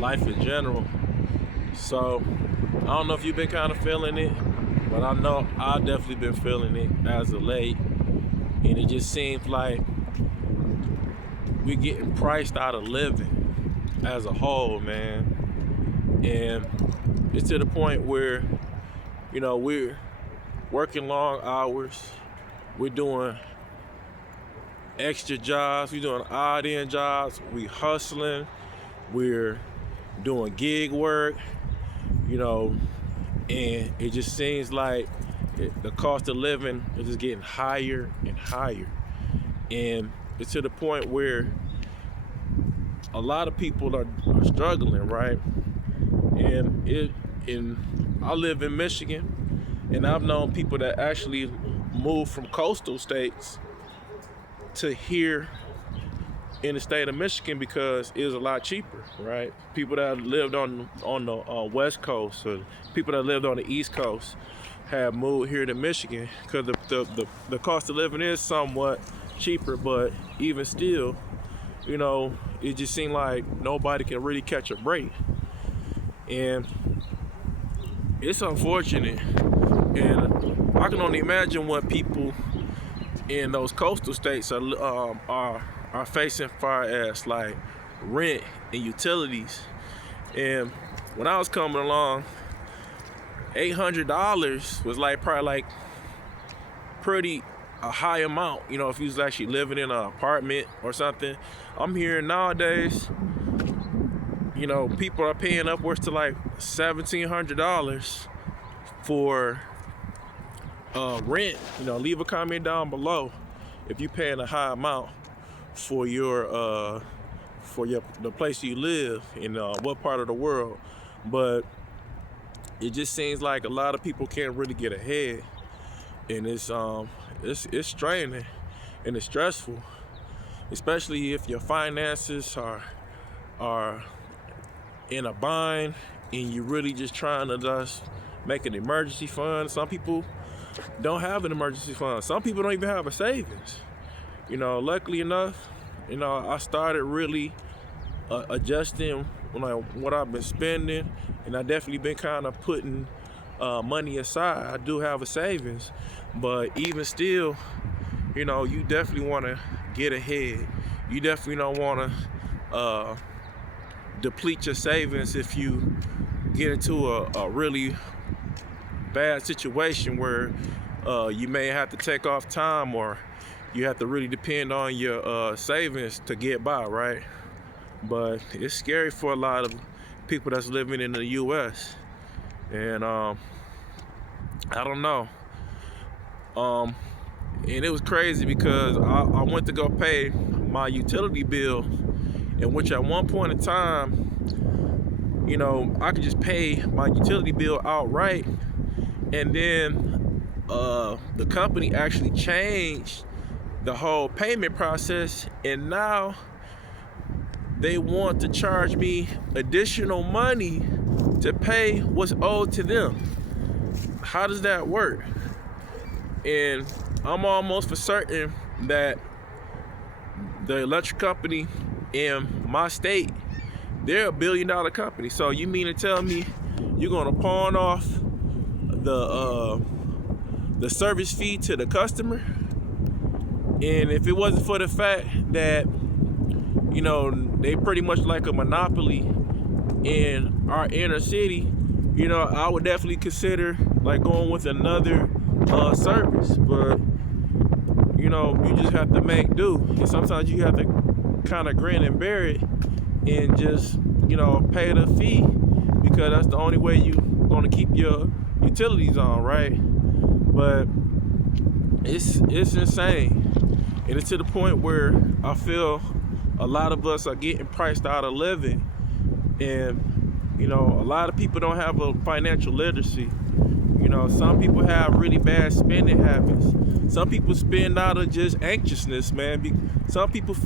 life in general. So I don't know if you've been kind of feeling it, but I know I've definitely been feeling it as of late. And it just seems like we're getting priced out of living as a whole, man. And it's to the point where, we're working long hours, we're doing extra jobs, we're doing odd end jobs, we hustling, we're doing gig work, and it just seems like the cost of living is just getting higher and higher. And it's to the point where a lot of people are struggling, right? And I live in Michigan, and I've known people that actually moved from coastal states to here in the state of Michigan because it was a lot cheaper, right? People that lived on the West Coast, or people that lived on the East Coast, have moved here to Michigan because the cost of living is somewhat cheaper, but even still, it just seemed like nobody can really catch a break. And it's unfortunate. And I can only imagine what people in those coastal states are facing far as like rent and utilities. And when I was coming along, $800 was probably pretty a high amount, if you was actually living in an apartment or something. I'm hearing nowadays, people are paying upwards to $1,700 for rent. Leave a comment down below if you're paying a high amount for the place you live in what part of the world. But it just seems like a lot of people can't really get ahead, and it's straining and it's stressful, especially if your finances are in a bind and you're really just trying to just make an emergency fund. Some people don't have an emergency fund. Some people don't even have a savings. Luckily enough, I started really adjusting what I've been spending, and I definitely been kind of putting money aside. I do have a savings, but even still, you definitely want to get ahead. You definitely don't want to deplete your savings if you get into a really bad situation where you may have to take off time, or you have to really depend on your savings to get by, right? But it's scary for a lot of people that's living in the U.S. And I don't know. And it was crazy because I went to go pay my utility bill, in which at one point in time, I could just pay my utility bill outright, and then the company actually changed the whole payment process, and now they want to charge me additional money to pay what's owed to them. How does that work? And I'm almost for certain that the electric company in my state, they're $1 billion company. So you mean to tell me you're gonna pawn off the service fee to the customer? And if it wasn't for the fact that they pretty much like a monopoly in our inner city, I would definitely consider going with another service. But you just have to make do, and sometimes you have to kind of grin and bear it and just pay the fee, because that's the only way you're gonna keep your utilities on, right? But it's insane, and it's to the point where I feel a lot of us are getting priced out of living, and a lot of people don't have a financial literacy. Some people have really bad spending habits. Some people spend out of just anxiousness, man. Some people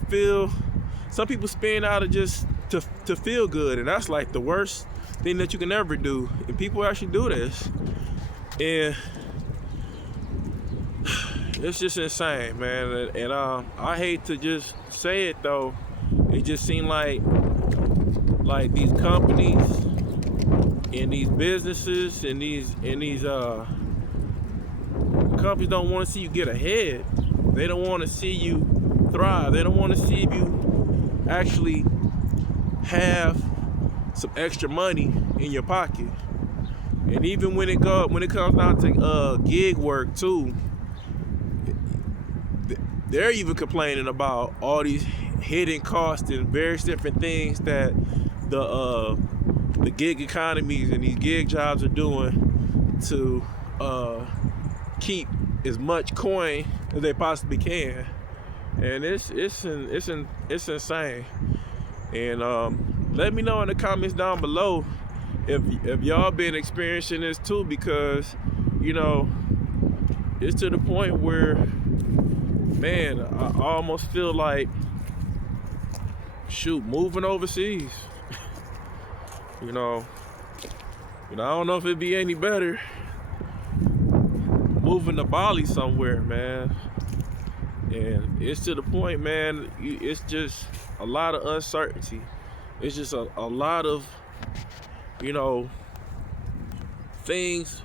spend out of just to feel good, and that's the worst thing that you can ever do. And people actually do this, and it's just insane, man. And I hate to just say it though. It just seemed like like these companies and these businesses and these companies don't want to see you get ahead. They don't want to see you thrive. They don't want to see you actually have some extra money in your pocket. And even when it comes down to gig work too, they're even complaining about all these hidden costs and various different things that the gig economies and these gig jobs are doing to keep as much coin as they possibly can. And it's insane. And let me know in the comments down below if y'all been experiencing this too, because it's to the point where, man, I almost feel like moving overseas. I don't know if it'd be any better moving to Bali somewhere, man. And it's to the point, man, it's just a lot of uncertainty. It's just a lot of, things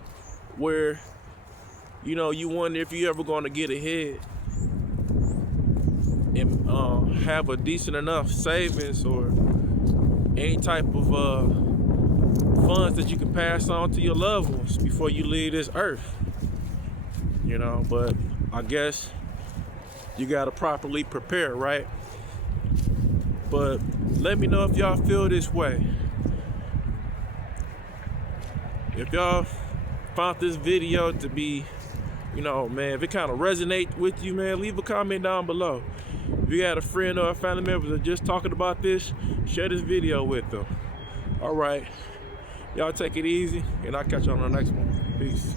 where, you wonder if you're ever going to get ahead and have a decent enough savings or any type of funds that you can pass on to your loved ones before you leave this earth. But I guess you gotta properly prepare, right? But let me know if y'all feel this way. If y'all found this video to be, man, if it kind of resonates with you, man, leave a comment down below. If you got a friend or a family member that's just talking about this, share this video with them. All right, y'all take it easy, and I'll catch you on the next one. Peace.